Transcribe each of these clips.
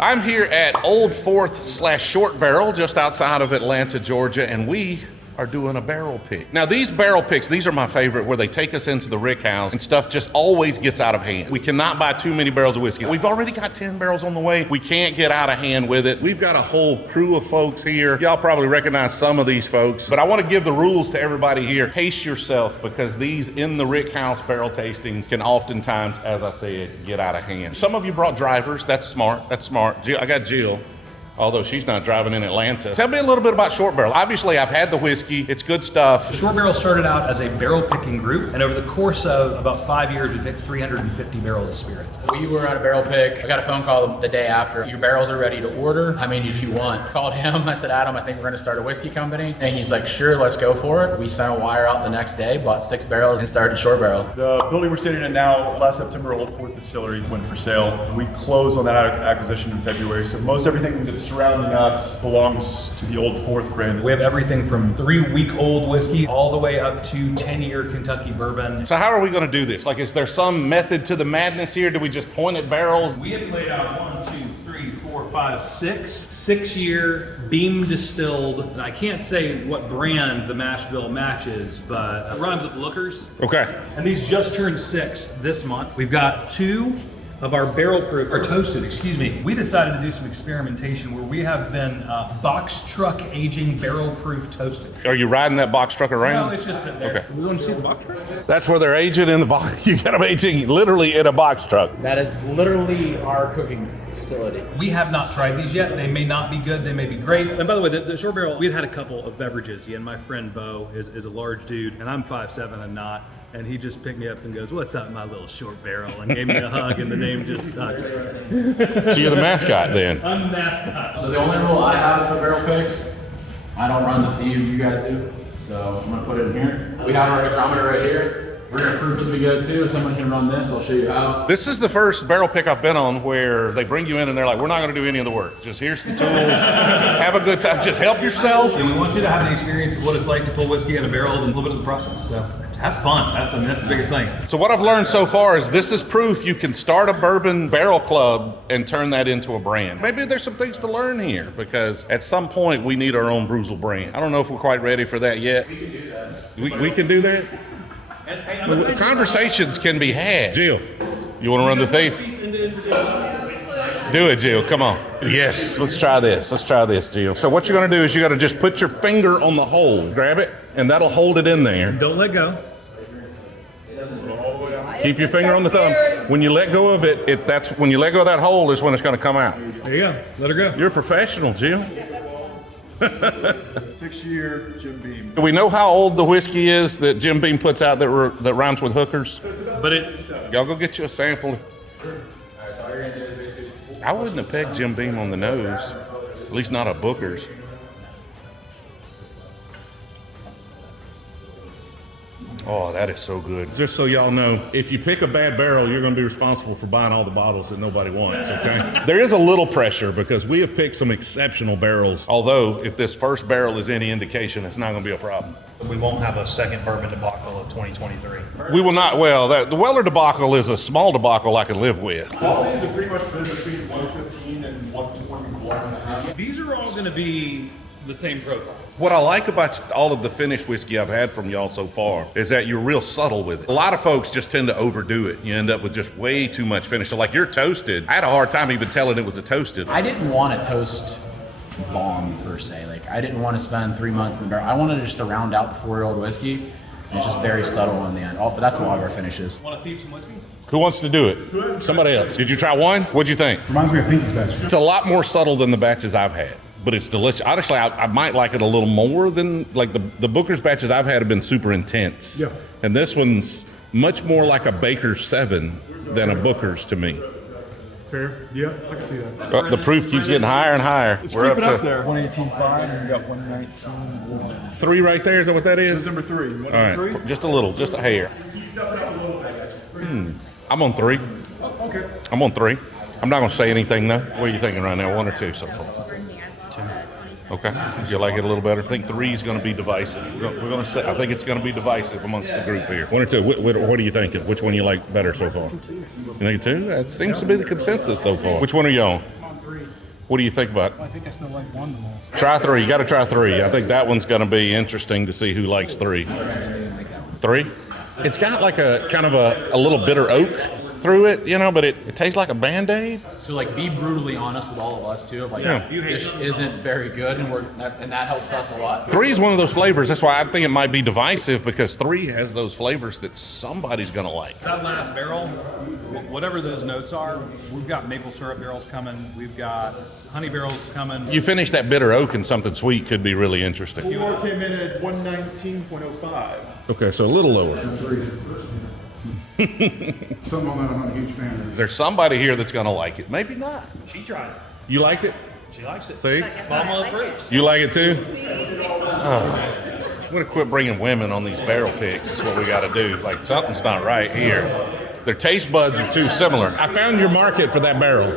I'm here at Old Fourth/Shortbarrel just outside of Atlanta, Georgia, and we are doing a barrel pick. Now these barrel picks, these are my favorite, where they take us into the rick house and stuff just always gets out of hand. We cannot buy too many barrels of whiskey. We've already got 10 barrels on the way. We can't get out of hand with it. We've got a whole crew of folks here. Y'all probably recognize some of these folks, but I want to give the rules to everybody here. Pace yourself, because these in the rick house barrel tastings can oftentimes, as I said, get out of hand. Some of you brought drivers. That's smart. That's smart. I got Jill, although she's not driving in Atlanta. Tell me a little bit about Short Barrel. Obviously, I've had the whiskey. It's good stuff. Short Barrel started out as a barrel picking group, and over the course of about 5 years, we picked 350 barrels of spirits. We were on a barrel pick. I got a phone call the day after. Your barrels are ready to order. How many do you want? Called him. I said, Adam, I think we're going to start a whiskey company. And he's like, sure, let's go for it. We sent a wire out the next day, bought 6 barrels, and started Short Barrel. The building we're sitting in now, last September, Old Fourth Distillery went for sale. We closed on that acquisition in February, so most everything that's surrounding us belongs to the Old Fourth brand. We have everything from 3-week-old whiskey all the way up to 10-year Kentucky bourbon. So how are we going to do this? Like, is there some method to the madness here? Do we just point at barrels? We have laid out 6-year beam distilled. I can't say what brand the mash bill matches, but it rhymes with Lookers. Okay. And these just turned 6 this month. We've got 2 of our barrel proof, or toasted, excuse me. We decided to do some experimentation where we have been box truck aging barrel proof toasted. Are you riding that box truck around? No, it's just sitting there. Okay. We want to see the box truck? That's where they're aging in the box. You got them aging literally in a box truck. That is literally our cooking facility. We have not tried these yet. They may not be good. They may be great. And by the way, the Short Barrel, we had a couple of beverages. And my friend Bo is a large dude, and I'm 5'7" and not. And he just picked me up and goes, "What's up, my little Short Barrel?" and gave me a hug, and the name just stuck. So you're the mascot then? I'm the mascot. So the only rule I have for barrel picks, I don't run the feed, you guys do. So I'm gonna put it in here. We have our hydrometer right here. We're gonna proof as we go too. Someone can run this, I'll show you how. This is the first barrel pick I've been on where they bring you in and they're like, we're not gonna do any of the work. Just here's the tools, have a good time, just help yourself. And we want you to have the experience of what it's like to pull whiskey out of barrels and a little bit of the process. So have fun. That's the biggest thing. So what I've learned so far is this is proof you can start a bourbon barrel club and turn that into a brand. Maybe there's some things to learn here, because at some point we need our own Brewzle brand. I don't know if we're quite ready for that yet. We can do that. We can do that? Well, conversations can be had. Jill, you want to run the thief? Do it, Jill. Come on. Yes, let's try this. Let's try this, Jill. So what you're going to do is you're going to just put your finger on the hole. Grab it, and that'll hold it in there. Don't let go. Keep your finger on the thumb. When you let go of it, that's when you let go of that hole is when it's going to come out. There you go. Let her go. You're a professional, Jill. 6-year Jim Beam. Do we know how old the whiskey is that Jim Beam puts out that rhymes with hookers? But Y'all go get you a sample. I wouldn't have pegged Jim Beam on the nose, at least not a Booker's. Oh, that is so good. Just so y'all know, if you pick a bad barrel, you're going to be responsible for buying all the bottles that nobody wants, okay? There is a little pressure because we have picked some exceptional barrels. Although, if this first barrel is any indication, it's not going to be a problem. we won't have a second bourbon debacle of 2023. We will not. Well, the Weller debacle is a small debacle I can live with. Qualities have pretty much been between 115 and 121. These are all going to be the same profile. What I like about all of the finished whiskey I've had from y'all so far is that you're real subtle with it. A lot of folks just tend to overdo it. You end up with just way too much finish. So like your toasted, I had a hard time even telling it was a toasted. I didn't want to toast long per se. Like I didn't want to spend 3 months in the barrel. I wanted just to round out the 4-year-old whiskey. And it's just very subtle in the end. But that's a lot of our finishes. Want to thieve some whiskey? Who wants to do it? Somebody else. Did you try one? What'd you think? Reminds me of Pinky's batch. It's a lot more subtle than the batches I've had, but it's delicious. Honestly, I might like it a little more than, like the Booker's batches I've had have been super intense. Yeah. And this one's much more like a Baker's 7 than a Booker's to me. Fair? Yeah, I can see that. The proof keeps getting higher and higher. Let's We're keep it up to there. 118.5 and we got 119. 3 right there. Is that what that This is? is number 3. You want All right, number 3? just a little, just a hair. I'm on 3. Oh, okay. I'm on 3. I'm not going to say anything though. What are you thinking right now? 1 or 2 so far? 2. Okay. You like it a little better? I think 3 is going to be divisive. We're going to say. I think it's going to be divisive amongst the group here. 1 or 2. What are you thinking? Which one you like better so far? You think 2? That seems to be the consensus so far. Which one are you on? What do you think about it? I think I still like one the most. Try 3. You got to try 3. I think that one's going to be interesting to see who likes 3. 3? It's got like a kind of a little bitter oak through it, you know, but it tastes like a Band-Aid. So like, be brutally honest with all of us too. Of like, Yeah. this isn't very good, and that helps us a lot. 3 is one of those flavors. That's why I think it might be divisive, because 3 has those flavors that somebody's going to like. That last barrel, whatever those notes are, we've got maple syrup barrels coming. We've got honey barrels coming. You finish that bitter oak and something sweet could be really interesting. 4 came in at 119.05. Okay, so a little lower. Some of them I'm not a huge fan of. There's somebody here that's going to like it. Maybe not. She tried it. You liked it? She likes it. See? Mama approves. You like it too? Oh. I'm going to quit bringing women on these barrel picks. Is what we got to do. Like, something's not right here. Their taste buds are too similar. I found your market for that barrel.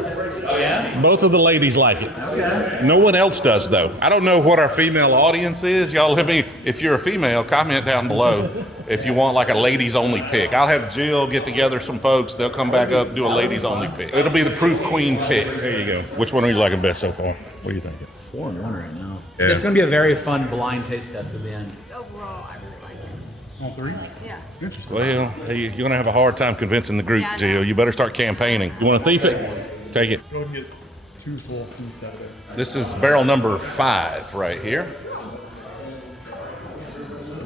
Oh yeah? Both of the ladies like it. Okay. No one else does, though. I don't know what our female audience is. Y'all let me, if you're a female, comment down below if you want like a ladies only pick. I'll have Jill get together some folks. They'll come back up and do a ladies only pick. It'll be the Proof Queen pick. There you go. Which one are you liking best so far? What are you thinking? 4-1 right now. Yeah. It's gonna be a very fun blind taste test at the end. Overall, I really like it. All 3? Yeah. Well, hey, you're going to have a hard time convincing the group, Yeah, I know. Jill. You better start campaigning. You want to thief it? Take it. Go ahead and get 2 full piece out of it. This is barrel number 5 right here.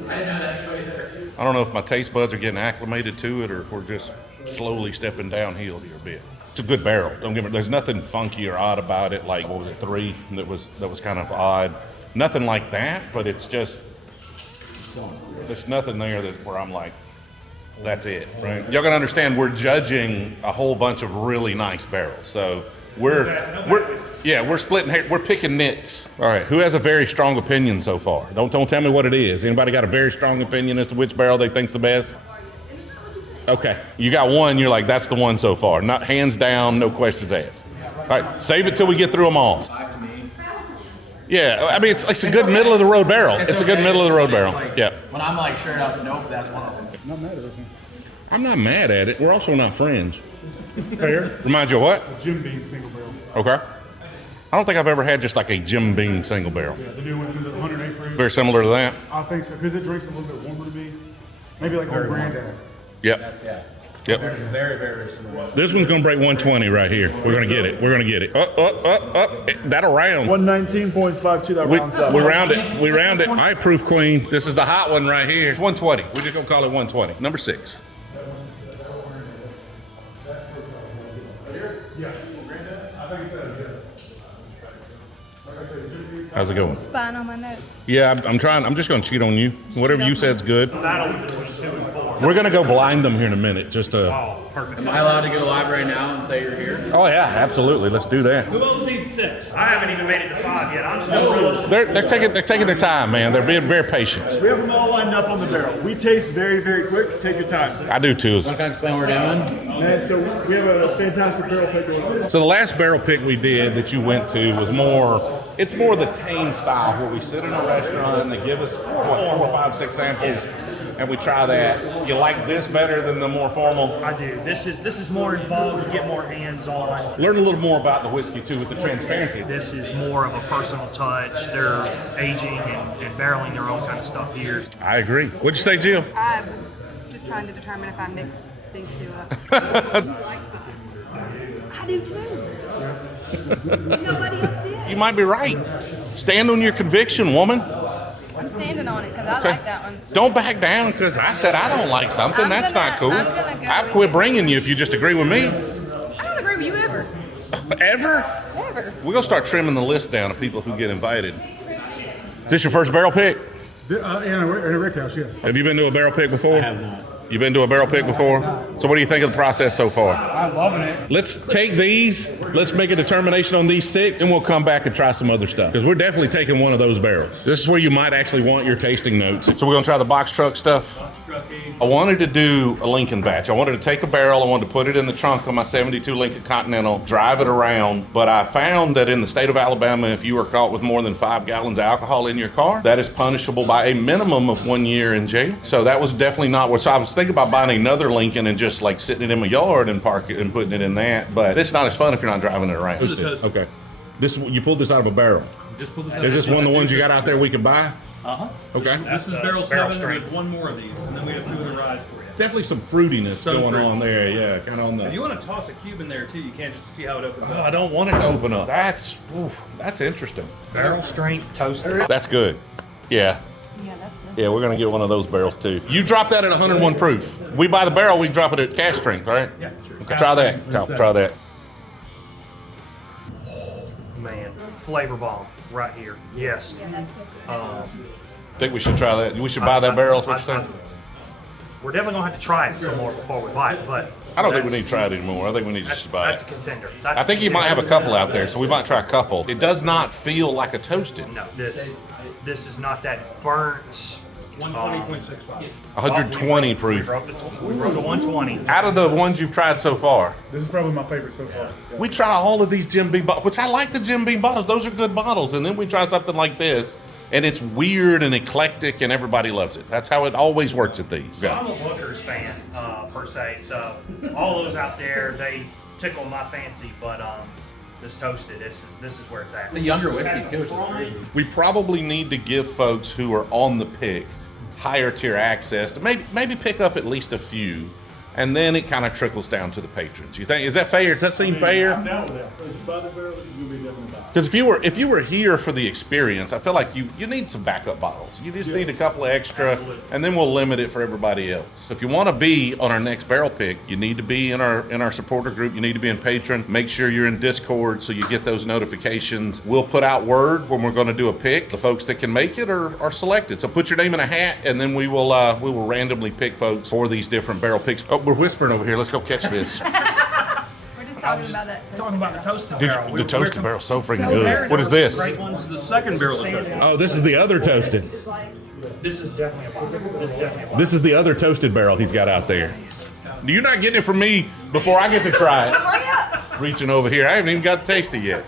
I don't know if my taste buds are getting acclimated to it or if we're just slowly stepping downhill here a bit. It's a good barrel. Don't get me. There's nothing funky or odd about it. Like, what was it, 3? That was kind of odd. Nothing like that, but it's just there's nothing there where I'm like, that's it, right? Y'all gotta understand, we're judging a whole bunch of really nice barrels, so we're splitting hair, we're picking nits. All right, who has a very strong opinion so far? Don't tell me what it is. Anybody got a very strong opinion as to which barrel they think's the best? Okay, you got one. You're like, that's the one so far. Not hands down, no questions asked. All right, save it till we get through them all. Yeah, I mean, it's a good middle of the road barrel. It's a good middle of the road barrel. Yeah. When I'm like straight out the nope, that's one of them. Not mad at this one. I'm not mad at it. We're also not friends. Fair. Remind you of what? Jim Beam single barrel. Okay. I don't think I've ever had just like a Jim Beam single barrel. Yeah, the new one comes at 108 proof. Very similar to that. I think so, because it drinks a little bit warmer to me. Maybe like old Granddad. Yep. Yes, yeah. Yep. Very, very similar. This one's gonna break 120 right here. We're gonna get it. We're gonna get it. Up. That'll round. 119.52, that rounds up. We round it. We round it. All right, Proof Queen. This is the hot one right here. It's 120. We're just gonna call it 120. Number 6. How's it going? Spine on my notes. Yeah, I'm trying. I'm just gonna cheat on you. Whatever you said's good. Battle between 2 and 4. We're gonna go blind them here in a minute. Just to. Oh, perfect. Am I allowed to go live right now and say you're here? Oh yeah, absolutely. Let's do that. Who else needs 6? I haven't even made it to 5 yet. I'm still really. They're taking their time, man. They're being very patient. We have them all lined up on the barrel. We taste very, very quick. Take your time. I do too. Want to explain what we're doing? And so we have a fantastic barrel picker. So the last barrel pick we did that you went to was more. It's more the tame style where we sit in a restaurant and they give us 4, 5, 6 samples, and we try that. You like this better than the more formal? I do. This is more involved. You get more hands-on. Learn a little more about the whiskey too with the transparency. This is more of a personal touch. They're aging and barreling their own kind of stuff here. I agree. What'd you say, Jill? I was just trying to determine if I mixed these two up. I do too. Nobody else did. You might be right. Stand on your conviction, woman. I'm standing on it because I like that one. Don't back down because I said I don't like something. I'm That's gonna- not cool. I'm gonna go I'll with quit it. bringing you if you just agree with me. I don't agree with you ever. Ever? Ever. We're going to start trimming the list down of people who get invited. Is this your first barrel pick? In a Rick House, yes. Have you been to a barrel pick before? I have not. You been to a barrel pick before? So what do you think of the process so far? I'm loving it. Let's take these, let's make a determination on these 6, and we'll come back and try some other stuff. Because we're definitely taking one of those barrels. This is where you might actually want your tasting notes. So we're going to try the box truck stuff. I wanted to do a Lincoln batch. I wanted to take a barrel, I wanted to put it in the trunk of my 72 Lincoln Continental, drive it around, but I found that in the state of Alabama, if you are caught with more than 5 gallons of alcohol in your car, that is punishable by a minimum of 1 year in jail. So that was definitely not what, so I was thinking about buying another Lincoln and just like sitting it in my yard and park it and putting it in that, but it's not as fun if you're not driving it around. This is a toast. Okay. This you pulled this out of a barrel. Just pull this out. Is this one of the ones you got out there we could buy? Okay. This is barrel 7. We have one more of these, and then we have 2 other ryes for you. Definitely some fruitiness So going fruity. on there. Yeah, kind of on the. If you want to toss a cube in there too, you can just to see how it opens Oh, up. I don't want it to open up. That's interesting. Barrel strength toasted. That's good. Yeah. Yeah, that's good. Yeah, we're gonna get one of those barrels too. You drop that at 101 proof. We buy the barrel, we drop it at cask strength, right? Yeah, sure. Okay, try that. Try that. Man, flavor bomb right here. Yes. Yeah, that's so good. Think we should try that. We should buy that barrel. Is what you're saying? We're definitely gonna have to try it some more before we buy it, but I don't think we need to try it anymore. I think we need to just buy that's a it. contender. I think you might have a couple out there, so we might try a couple. It does not feel like a toasted. No, this is not that burnt. 120.65. 120 We proof. broke the 120. Out of the ones you've tried so far, This is probably my favorite so far. Yeah. we try all of these Jim Beam bottles, which I like the Jim Beam bottles. Those are good bottles. And then we try something like this, and it's weird and eclectic, and everybody loves it. That's how it always works at these. So I'm a Booker's fan per se. So all those out there, they tickle my fancy. But this toasted, this is where it's at. It's a younger whiskey too, which is great. We probably need to give folks who are on the pick higher tier access to maybe pick up at least a few, and then it kind of trickles down to the patrons. You think, is that fair? Does that seem fair? I'm down with that. If you buy this barrel, this is gonna be definitely buy. Because if you were here for the experience, I feel like you need some backup bottles. You just need a couple of extra, and then we'll limit it for everybody else. If you want to be on our next barrel pick, you need to be in our supporter group. You need to be in Patreon. Make sure you're in Discord so you get those notifications. We'll put out word when we're going to do a pick. The folks that can make it are selected. So put your name in a hat, and then we will randomly pick folks for these different barrel picks. Oh, we're whispering over here. Let's go catch this. We're just talking about that. Talking about the toasted Dude, barrel. the toasted barrel's so freaking So good. very What is this? This is the second barrel of toasted. Oh, this is the other toasted. This is definitely a This is the other toasted barrel he's got out there. You're not getting it from me before I get to try it. Hurry up. Reaching over here. I haven't even got to taste it yet.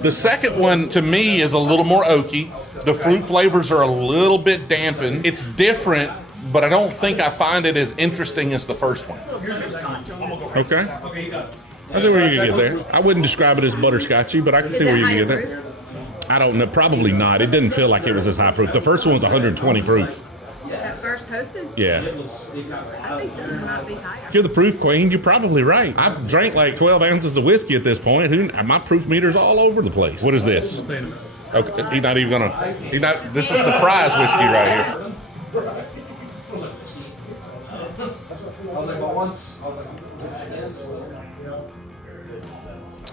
The second one, to me, is a little more oaky. The fruit flavors are a little bit dampened. It's different, but I don't think I find it as interesting as the first one. Okay. I see where you can get there. I wouldn't describe it as butterscotchy, but I can see where you can get there. I don't know. Probably not. It didn't feel like it was as high proof. The first one was 120 proof. That first toasted? Yeah. I think this one might be higher. You're the proof queen. You're probably right. I've drank like 12 ounces of whiskey at this point. My proof meter's all over the place. What is this? Okay, he's not even gonna. This is surprise whiskey right here.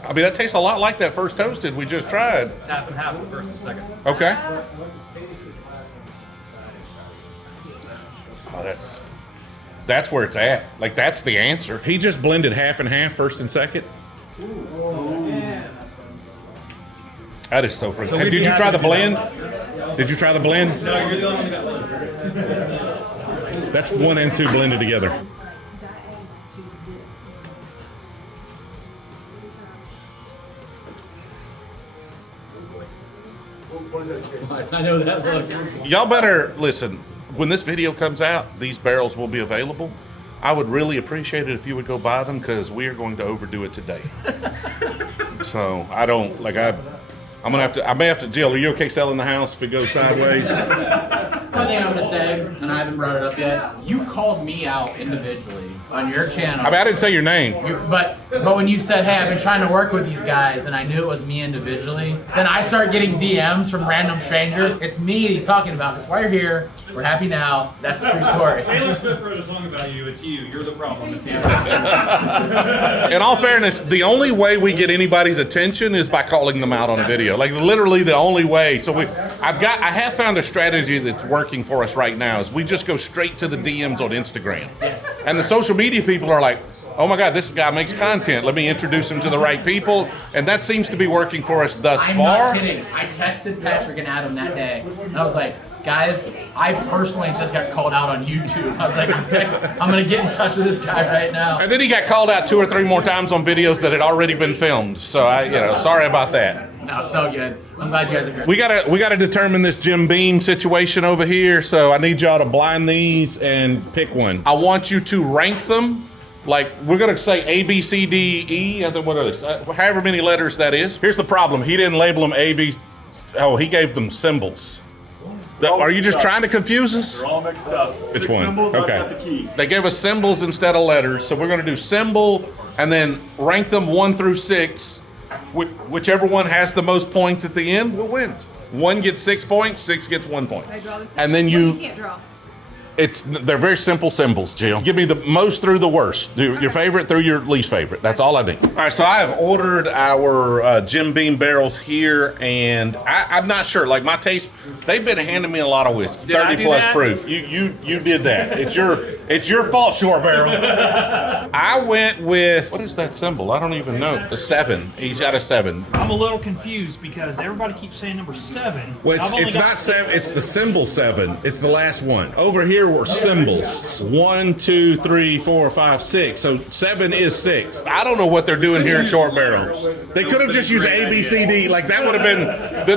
I mean, that tastes a lot like that first toasted we just tried. It's half and half, the first and second. Okay. Oh, that's where it's at. Like, that's the answer. He just blended half and half, first and second. That is so freaking. Did you try the blend? Did you try the blend? No, you're the only one that got blended. That's 1 and 2 blended together. I know that look. Y'all better listen. When this video comes out, these barrels will be available. I would really appreciate it if you would go buy them, because we are going to overdo it today. So I don't like. I'm gonna have to. I may have to. Jill, are you okay selling the house if it goes sideways? One thing I'm gonna say, and I haven't brought it up yet. You called me out individually on your channel. I mean, I didn't say your name. But when you said, hey, I've been trying to work with these guys, and I knew it was me individually, then I start getting DMs from random strangers. It's me he's talking about. That's why you're here. We're happy now. That's the true story. Taylor Swift wrote a song about you. It's you. You're the problem. It's you. In all fairness, the only way we get anybody's attention is by calling them out on a video. Like, literally the only way. So I have found a strategy that's working for us right now. Is we just go straight to the DMs on Instagram. Yes. And the social media people are like, oh my God, this guy makes content. Let me introduce him to the right people. And that seems to be working for us thus I'm far. not kidding. I texted Patrick and Adam that day. And I was like, guys, I personally just got called out on YouTube. I was like, I'm going to get in touch with this guy right now. And then he got called out 2 or 3 more times on videos that had already been filmed. So sorry about that. No, it's all good. I'm glad you guys are here. We gotta determine this Jim Beam situation over here. So I need y'all to blind these and pick one. I want you to rank them Like, we're gonna say A, B, C, D, E, I think what are they? However many letters that is. Here's the problem. He didn't label them A, B. Oh, he gave them symbols. Are you just trying to confuse us? They're all mixed up. Which 6 one? symbols, Okay. I've got the key. They gave us symbols instead of letters, so we're gonna do symbol and then rank them 1 through 6. Whichever one has the most points at the end will win. 1 gets 6 points, 6 gets 1 point. I draw this And then What, you can't draw. they're very simple symbols, Jill. Give me the most through the worst. Do your favorite through your least favorite. That's all I need. All right, so I have ordered our Jim Beam barrels here, and I'm not sure. Like my taste, they've been handing me a lot of whiskey, Did I 30 do plus that? proof. You did that. It's your fault, Short Barrel. I went with what is that symbol? I don't even know. The 7. He's got a 7. I'm a little confused because everybody keeps saying number 7. Well, I've only it's got not 7. It's the symbol 7. It's the last one. Over here were symbols. 1, 2, 3, 4, 5, 6. So 7 is 6. I don't know what they're doing here at Short Barrels. They could have just used A, B, C, D. Like that would have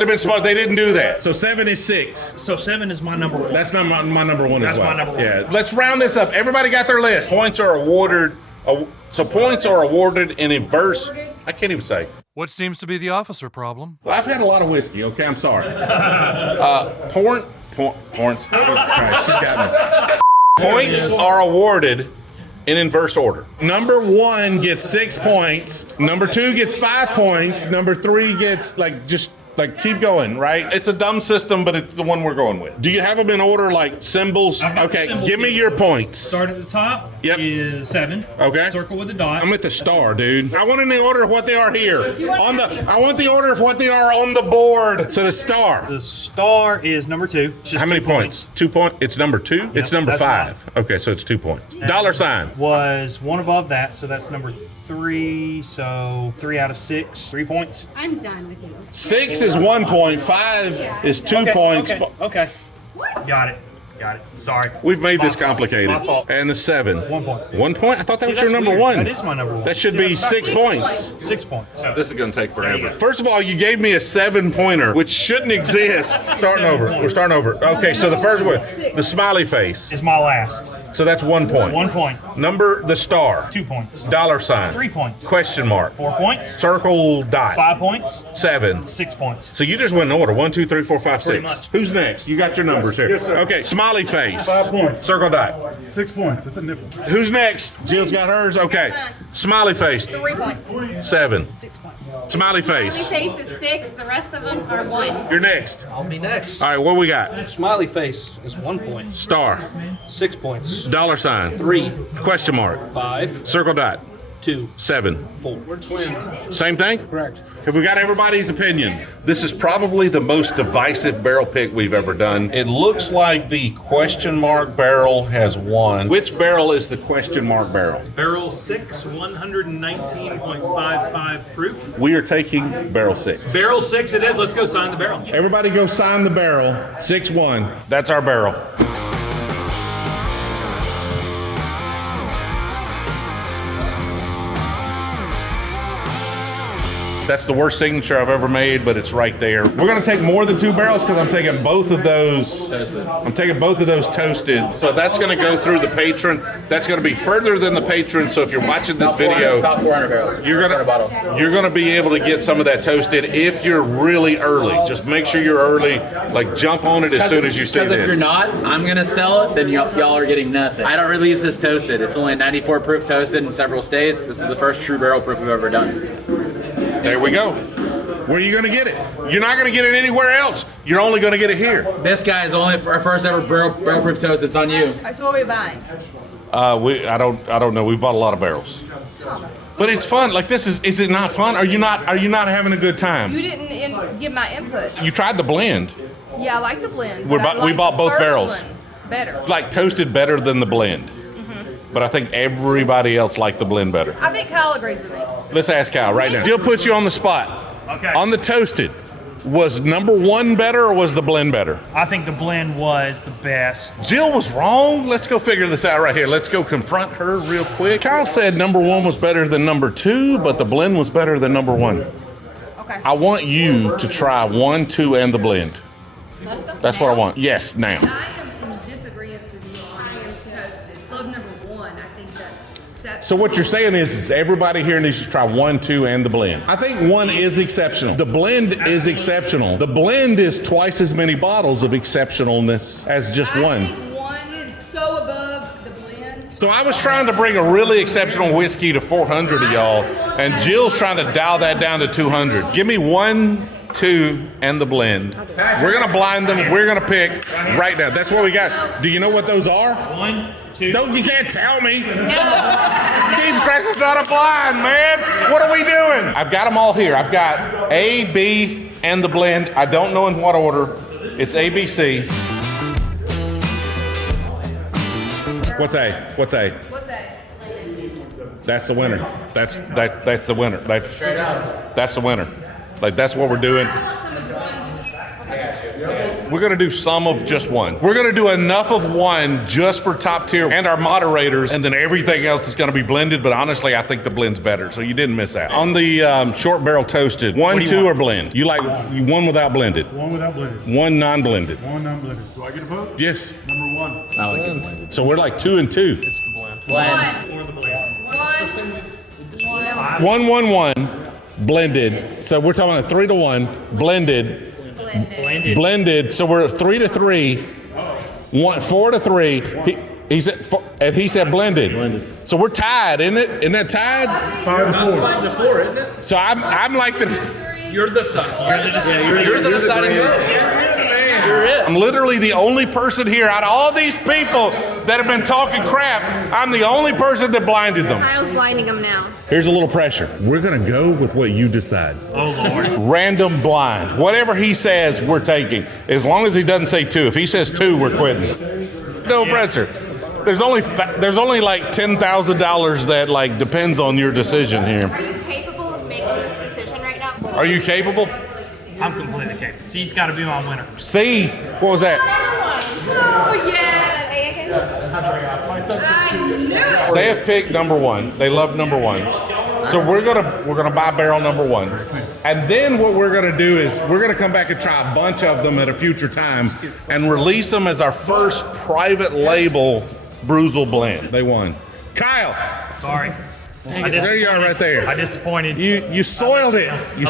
been smart. They didn't do that. So 7 is 6. So 7 is my number 1. That's not my number 1 as That's well. my number 1. Yeah. Let's round this up. Everybody got their list. Points are awarded. So points are awarded in inverse. I can't even say. What seems to be the officer problem? Well, I've had a lot of whiskey. Okay, I'm sorry. Points. Christ, she's got me. Points are awarded in inverse order. Number 1 gets 6 points. Number 2 gets 5 points. Number 3 gets keep going, right? It's a dumb system, but it's the one we're going with. Do you have them in order like symbols? I've got the Okay, symbols give me here. your points. Start at the top Yep. is 7. Okay. Circle with the dot. I'm at the star, dude. I want in the order of what they are here. want I want the order of what they are on the board. So the star. The star is number 2. It's just How many 2 points? 2 points. It's number 2. It's number that's 5. Okay, so it's 2 points. Dollar sign. Was 1 above that, so that's number 3. So 3 out of 6. 3 points. I'm done with you. 6 is 1 point. 5 is 2 points. Okay. What? Got it. Sorry. We've made My this fault. complicated. My fault. And the 7. 1 point. 1 point? I thought that See, was your that's number weird. 1. That is my number 1. That should See, be that's about 6 points. 6 points. This is going to take forever. First of all, you gave me a 7-pointer, which shouldn't exist. Starting over. We're starting over. Okay, so the first one, the smiley face. Is my last. So that's 1 point. 1 point. Number, the star. 2 points. Dollar sign. 3 points. Question mark. 4 points. Circle dot. 5 points. 7. 6 points. So you just went in order. 1, 2, 3, 4, 5, 6. Pretty much. Who's next? You got your numbers here. Yes, sir. Okay, smiley face. 5 points. Circle dot. 6 points. It's a nipple. Who's next? Jill's got hers. Okay. Smiley face. 3 points. 7. 6 points. Smiley Smiley face. face is 6. The rest of them are 1. You're next. I'll be next. All right, what we got? Smiley face is 1 point. Star. 6 points. Dollar sign. 3, Question mark. 5, Circle dot. 2, 7. 4. We're twins. Same thing? Correct. Have we got everybody's opinion? This is probably the most divisive barrel pick we've ever done. It looks like the question mark barrel has won. Which barrel is the question mark barrel? Barrel 6, 119.55 proof. We are taking barrel 6. Barrel 6 it is. Let's go sign the barrel. Everybody go sign the barrel. 6-1. That's our barrel. That's the worst signature I've ever made, but it's right there. We're gonna take more than 2 barrels because I'm taking both of those. I'm taking both of those toasted. So that's gonna go through the patron. That's gonna be further than the patron. So if you're watching this video, About 400 barrels. you're 400 bottles. gonna be able to get some of that toasted if you're really early. Just make sure you're early. Like jump on it as soon as you see Because if you're this. not, I'm gonna sell it. Then y'all are getting nothing. I don't release this toasted. It's only 94 proof toasted in several states. This is the first true barrel proof we've ever done. There we go. Where are you gonna get it? You're not gonna get it anywhere else. You're only gonna get it here. This guy is only our first ever barrel proof toast. It's on you. All right, so what are we buying? I don't know. We bought a lot of barrels. But it's fun. Like is it not fun? Are you not having a good time? You didn't give my input. You tried the blend. Yeah, I like the blend. We but I bought- we like bought the both first barrels. one better. Like toasted better than the blend. But I think everybody else liked the blend better. I think Kyle agrees with me. Let's ask Kyle right now. Jill puts you on the spot. Okay. On the toasted, was number 1 better or was the blend better? I think the blend was the best. Jill was wrong. Let's go figure this out right here. Let's go confront her real quick. Kyle said number 1 was better than number 2, but the blend was better than number 1. Okay. I want you to try 1, 2, and the blend. Let's go. That's what I want. Yes, now. I am in disagreement with you on toasted. Love number 1. I think that's So what you're saying is everybody here needs to try 1, 2, and the blend. I think 1 is exceptional. The blend is exceptional. The blend is twice as many bottles of exceptionalness as just 1. I think 1 is so above the blend. So I was trying to bring a really exceptional whiskey to 400 of y'all, and Jill's trying to dial that down to 200. Give me 1, 2, and the blend. We're gonna blind them. We're gonna pick right now. That's what we got. Do you know what those are? 1, 2. No, you can't tell me. Jesus Christ, it's not a blind, man. What are we doing? I've got them all here. I've got A, B, and the blend. I don't know in what order. It's A, B, C. What's A? What's A? What's A? That's the winner. That's the winner. Straight up. That's the winner. Like, that's what we're doing. I want some of 1 just We're gonna do some of just 1. We're gonna do enough of 1 just for top tier and our moderators, and then everything else is gonna be blended, but honestly, I think the blend's better, so you didn't miss out. On the short barrel toasted, 1, 2, or blend? You like 1 without blended? 1 without blended. 1 non-blended? 1 non-blended. Do I get a vote? Yes. Number 1. I like it blended. So we're like 2 and 2. It's the blend. Blend. Or the blend. 1. 1, 1, 1. Blended. So we're talking about 3 to 1. Blended. Blended. So we're 3 to 3. 4 to 3. He said, and he said blended. So we're tied, isn't it? Isn't that tied? 5 to 4. 5 to 4, isn't it? So I'm like the. You're the deciding vote. You're it. I'm literally the only person here out of all these people that have been talking crap. I'm the only person that blinded them. Kyle's blinding them now. Here's a little pressure. We're gonna go with what you decide. Oh, Lord. Random blind. Whatever he says, we're taking. As long as he doesn't say 2. If he says 2, we're quitting. No pressure. There's only like $10,000 that like depends on your decision here. Are you capable of making this decision right now? Are you capable? I'm completely capable. C's got to be my winner. C. What was that? Oh, yeah. They have picked number 1. They love number 1. So we're gonna buy barrel number 1, and then what we're gonna do is we're gonna come back and try a bunch of them at a future time and release them as our first private label Brewzle blend. They won. Kyle. Sorry. There you are, right there. I disappointed. You soiled it. We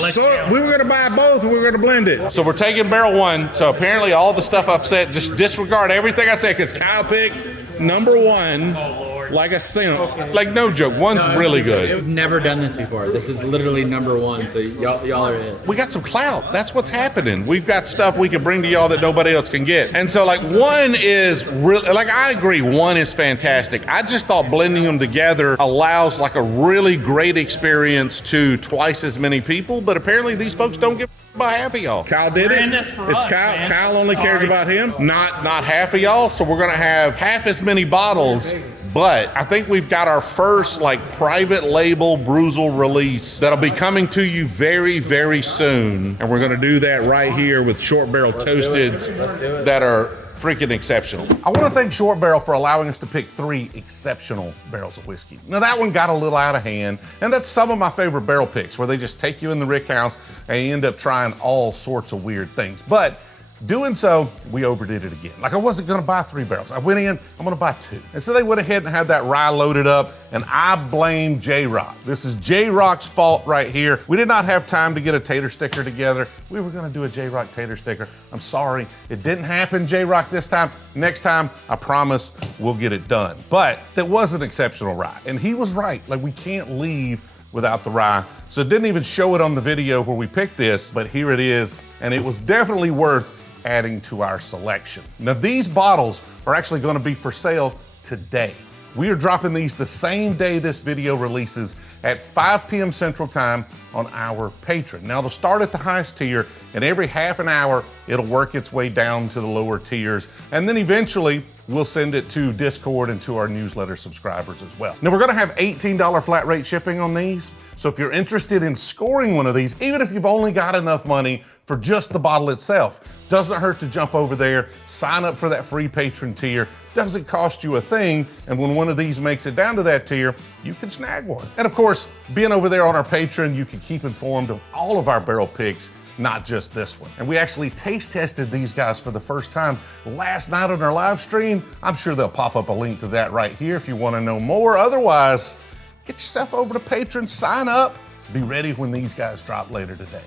were gonna buy both. We were gonna blend it. So we're taking barrel 1. So apparently all the stuff I've said, just disregard everything I said because Kyle picked number 1. Oh, Lord. Like a simp. Like, no joke. 1's really good. We've never done this before. This is literally number 1, so y'all are it. We got some clout. That's what's happening. We've got stuff we can bring to y'all that nobody else can get. And so, like, 1 is really, like, I agree, 1 is fantastic. I just thought blending them together allows, like, a really great experience to twice as many people, but apparently these folks don't give about half of y'all. Kyle did We're it. in this for It's us, Kyle. man. Kyle only cares Sorry. about him, not half of y'all. So we're gonna have half as many bottles. But I think we've got our first like private label Brewzle release that'll be coming to you very, very soon, and we're gonna do that right here with short barrel toasteds that are freaking exceptional. I want to thank Short Barrel for allowing us to pick 3 exceptional barrels of whiskey. Now that one got a little out of hand, and that's some of my favorite barrel picks where they just take you in the rick house and you end up trying all sorts of weird things. But doing so, we overdid it again. Like I wasn't gonna buy 3 barrels. I went in, I'm gonna buy 2. And so they went ahead and had that rye loaded up, and I blame J-Rock. This is J-Rock's fault right here. We did not have time to get a tater sticker together. We were gonna do a J-Rock tater sticker. I'm sorry, it didn't happen, J-Rock, this time. Next time, I promise we'll get it done. But that was an exceptional rye, and he was right. Like we can't leave without the rye. So it didn't even show it on the video where we picked this, but here it is, and it was definitely worth adding to our selection. Now these bottles are actually going to be for sale today. We are dropping these the same day this video releases at 5 p.m. Central Time on our Patreon. Now they'll start at the highest tier, and every half an hour it'll work its way down to the lower tiers, and then eventually we'll send it to Discord and to our newsletter subscribers as well. Now we're gonna have $18 flat rate shipping on these, so if you're interested in scoring one of these, even if you've only got enough money for just the bottle itself, doesn't hurt to jump over there, sign up for that free patron tier. Doesn't cost you a thing, and when one of these makes it down to that tier, you can snag one. And of course, being over there on our Patreon, you can keep informed of all of our barrel picks, not just this one. And we actually taste tested these guys for the first time last night on our live stream. I'm sure they'll pop up a link to that right here if you want to know more. Otherwise, Get yourself over to Patreon, sign up. Be ready when these guys drop later today.